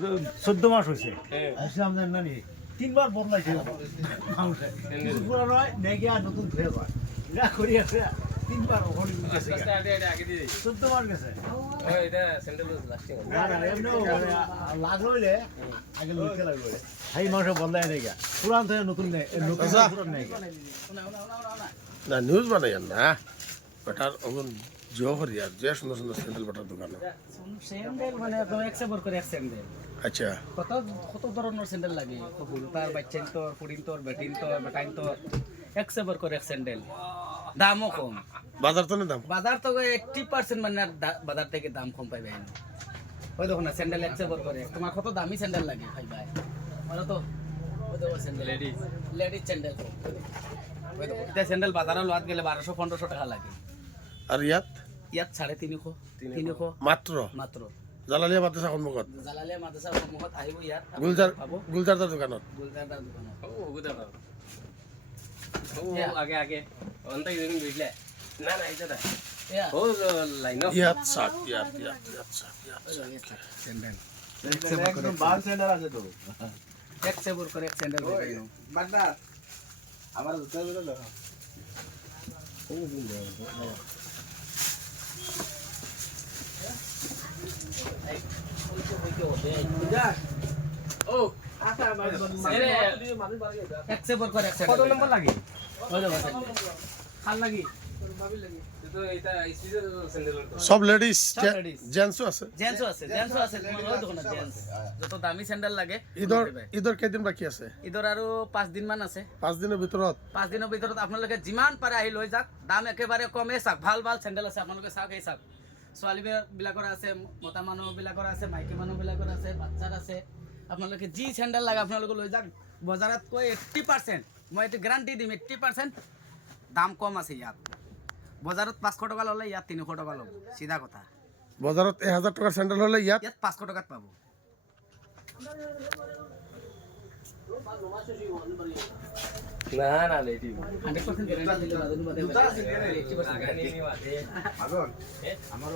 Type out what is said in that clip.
14 মাস হয়েছে ইসলাম জান নানি তিনবার বদলাইছে মানুষে কিছু পুরানো হয় নেগে আর নতুন ধুয়ে যায় এটা করি আছে তিনবার ওখানে গেছে 14 মাস গেছে এটা স্যান্ডেল লাস্টিং না না এমনি লাগলো হইলে আগে লইতে লাগবে এই মাসে বদলাই নেগা পুরান থেকে নতুন নেই নতুন পুরান নেগা না নিউজ বানাই না বেটার ওগুন জিও করি আর যে সুন্দর সুন্দর স্যান্ডেল বেটার দোকানে স্যান্ডেল মানে একদম এক্সেবর করে এক স্যান্ডেল আচ্ছা কত কত ধরনের স্যান্ডেল লাগে তার বাচ্চাইন তোর পুডিন তোর বেটিন তোর বেটাইন তোর এক্সেবর করে এক স্যান্ডেল দামও কম বাজার তো না দাম বাজার তো 80% মানে বাজার থেকে দাম কম পাইবে ওই দেখো না স্যান্ডেল এক্সেবর করে তোমার কত দামি স্যান্ডেল লাগে ভাই ভাই বলো তো ওই দেখো স্যান্ডেল লেডিস স্যান্ডেল ওই দেখো এটা স্যান্ডেল বাজারে লওয়াত গেলে 1200-1500 টাকা লাগে আর ইয়াত ইয়াত 350 মাত্র মাত্র জালালিয়া মাদ্রাসা সন্মুখত জালালিয়া মাদ্রাসার সম্মুখত আহিব ইয়াত গুলজারদার দোকানত গুলজারদার দোকানত আগে আগে অন্তাই দিন বুঝলে না না এটা ইয়া ও লাইন অফ ইয়াত সাত ইয়াত সাত স্যান্ডেল একদম বাল সেন্টার আছে তো এক্সেবর করে এক স্যান্ডেল দেখাইনো বাগদা আমার জুতা গুলো দেখো ও এক্সেবর করে এক কত নম্বর লাগে ওই দেখো স্যান্ডেল খাল লাগি তো এটা স্পিডের স্যান্ডেল সব লেডিস সব ladies। জেন্টসও আছে জেন্টসও আছে ওই দেখো না জেন্টস যত দামি স্যান্ডেল লাগে ঈদর কেদিন বাকি আছে ঈদর আৰু 5 দিন মান আছে 5 দিনের ভিতৰত 5 দিনৰ ভিতৰত আপোনালোকে যিমান পাৰে আহি লৈ যাওক দাম একেবাৰে কমে চাওক ভাল ভাল চেণ্ডেল আছে আপোনালোকে চাওক এই চাওক ছোৱালী বিলাকৰ আছে মতা মানুহ বিলাকৰ আছে মাইকী মানুহ বিলাকৰ আছে বাচ্চাৰ আছে আপোনালোকে যি চেণ্ডেল লাগে আপোনালোকে লৈ যাওক বজাৰতকৈ 80% মই এইটো গ্যাৰান্টি দিম 80% দাম কম আছে ইয়াত বজাৰত 500 টকা ল'লে ইয়াত 300 টকা ল'ব সিধা কথা বজাৰত 1000 টকাৰ চেণ্ডেল হলে ইয়াত ইয়াত 500 টকাত পাব না না লেডি 100% গ্যারান্টি দিলে বাদুন বাদে জুতা আছে 80% আগানি নি বাদে আমার